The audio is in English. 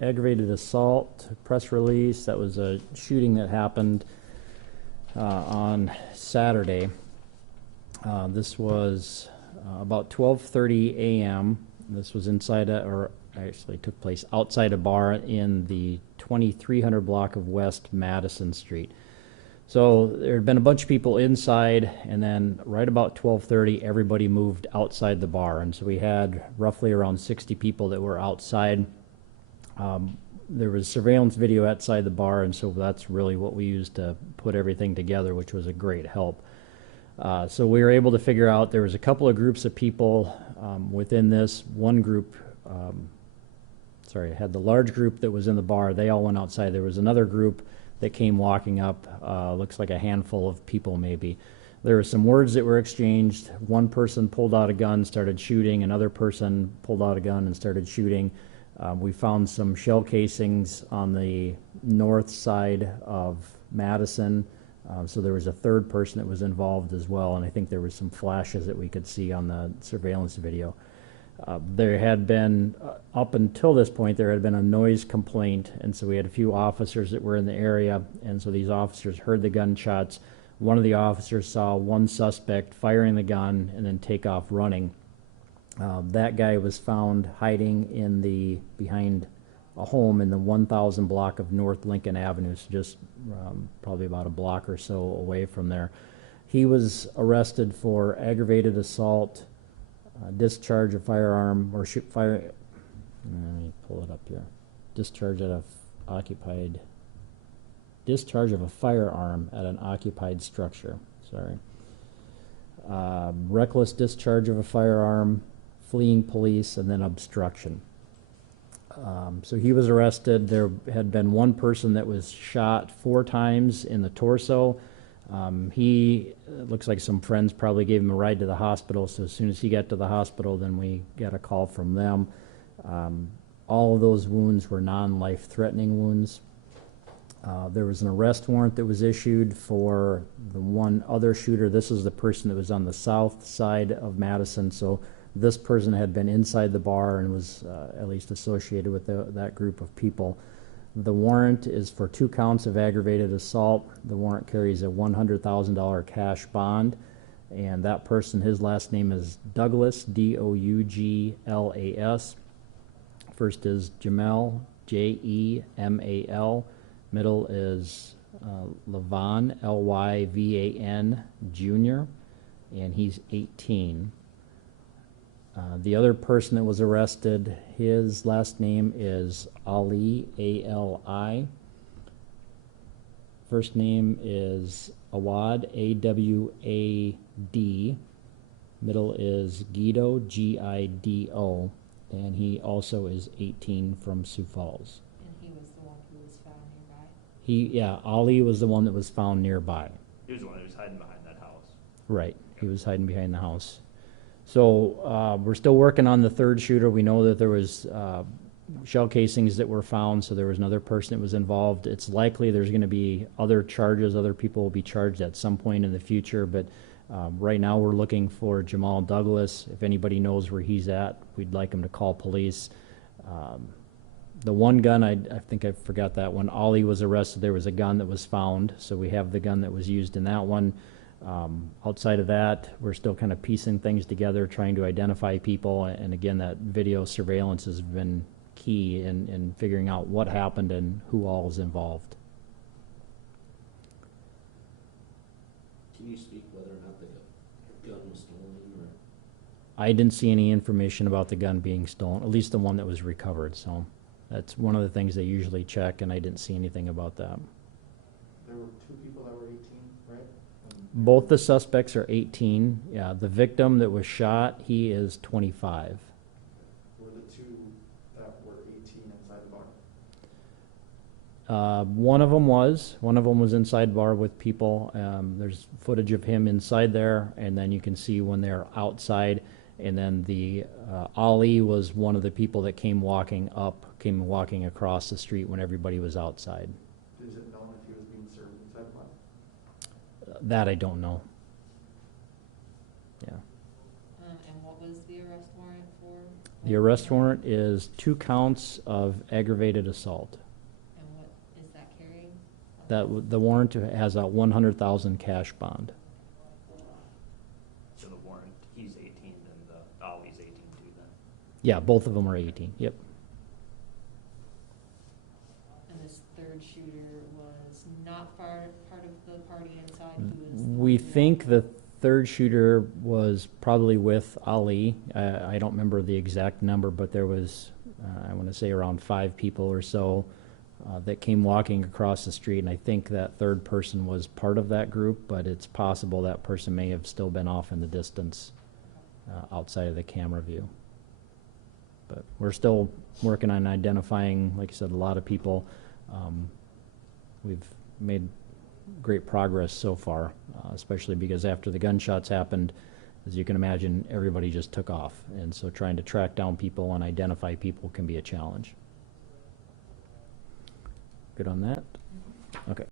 Aggravated assault press release. That was a shooting that happened on Saturday. This was about 12:30 a.m. This was inside or actually took place outside a bar in the 2300 block of West Madison Street. So there had been a bunch of people inside, and then right about 12:30, everybody moved outside the bar. And so we had roughly around 60 people that were outside. There was surveillance video outside the bar, and so that's really what we used to put everything together, which was a great help. So we were able to figure out there was a couple of groups of people within this. One group, had the large group that was in the bar. They all went outside. There was another group that came walking up, looks like a handful of people maybe. There were some words that were exchanged. One person pulled out a gun, started shooting. Another person pulled out a gun and started shooting. We found some shell casings on the north side of Madison. So there was a third person that was involved as well, and I think there was some flashes that we could see on the surveillance video. There had been, up until this point, there had been a noise complaint, and so we had a few officers that were in the area, and so these officers heard the gunshots. One of the officers saw one suspect firing the gun and then take off running. That guy was found hiding behind a home in the 1000 block of North Lincoln Avenue, so just probably about a block or so away from there. He was arrested for aggravated assault, discharge of firearm, or let me pull it up here. Discharge of a firearm at an occupied structure. Sorry. Reckless discharge of a firearm, fleeing police, and then obstruction. So he was arrested. There had been one person that was shot 4 times in the torso. It looks like some friends probably gave him a ride to the hospital, so as soon as he got to the hospital, then we got a call from them. All of those wounds were non-life-threatening wounds. There was an arrest warrant that was issued for the one other shooter. This is the person that was on the south side of Madison, so this person had been inside the bar and was at least associated with that group of people. The warrant is for 2 counts of aggravated assault. The warrant carries a $100,000 cash bond, and that person, his last name is Douglas, D-O-U-G-L-A-S. First is Jamal, J-E-M-A-L. Middle is Lyvan, L-Y-V-A-N, Jr., and he's 18. The other person that was arrested, his last name is Ali, A-L-I. First name is Awad, A-W-A-D. Middle is Guido, G-I-D-O, and he also is 18 from Sioux Falls. And he was the one who was found nearby? Ali was the one that was found nearby. He was the one who was hiding behind that house. Right, he was hiding behind the house. So we're still working on the third shooter. We know that there was shell casings that were found, so there was another person that was involved. It's likely there's going to be other charges. Other people will be charged at some point in the future, but right now we're looking for Jamal Douglas. If anybody knows where he's at, we'd like him to call police. The one gun, I think I forgot that when Ali was arrested, there was a gun that was found, so we have the gun that was used in that one. Outside of that, we're still kind of piecing things together, trying to identify people, and again, that video surveillance has been key in figuring out what happened and who all is involved. Can you speak whether or not the gun was stolen? Or? I didn't see any information about the gun being stolen, at least the one that was recovered, so that's one of the things they usually check, and I didn't see anything about that. There were 2 people that were 18, right? Both the suspects are 18. Yeah, the victim that was shot, he is 25. Were the 2 that were 18 inside the bar? One of them was inside bar with people. There's footage of him inside there, and then you can see when they're outside. And then the Ali was one of the people that came walking across the street when everybody was outside. Is it known if he was being served inside the bar? That I don't know. Yeah. And what was the arrest warrant for? The arrest warrant is 2 counts of aggravated assault. And what is that carrying? The warrant has a 100,000 cash bond. So the warrant, he's 18, then the Ollie's 18 too then. Yeah, both of them are 18, yep. And this third shooter was not part of the party inside? He was the We one who think walked the out? third shooter was probably with Ali. I don't remember the exact number, but there was, I want to say around 5 people or so that came walking across the street, and I think that third person was part of that group, but it's possible that person may have still been off in the distance outside of the camera view. But we're still working on identifying, like I said, a lot of people. We've made great progress so far, especially because after the gunshots happened, as you can imagine, everybody just took off. And so trying to track down people and identify people can be a challenge. Good on that? Okay.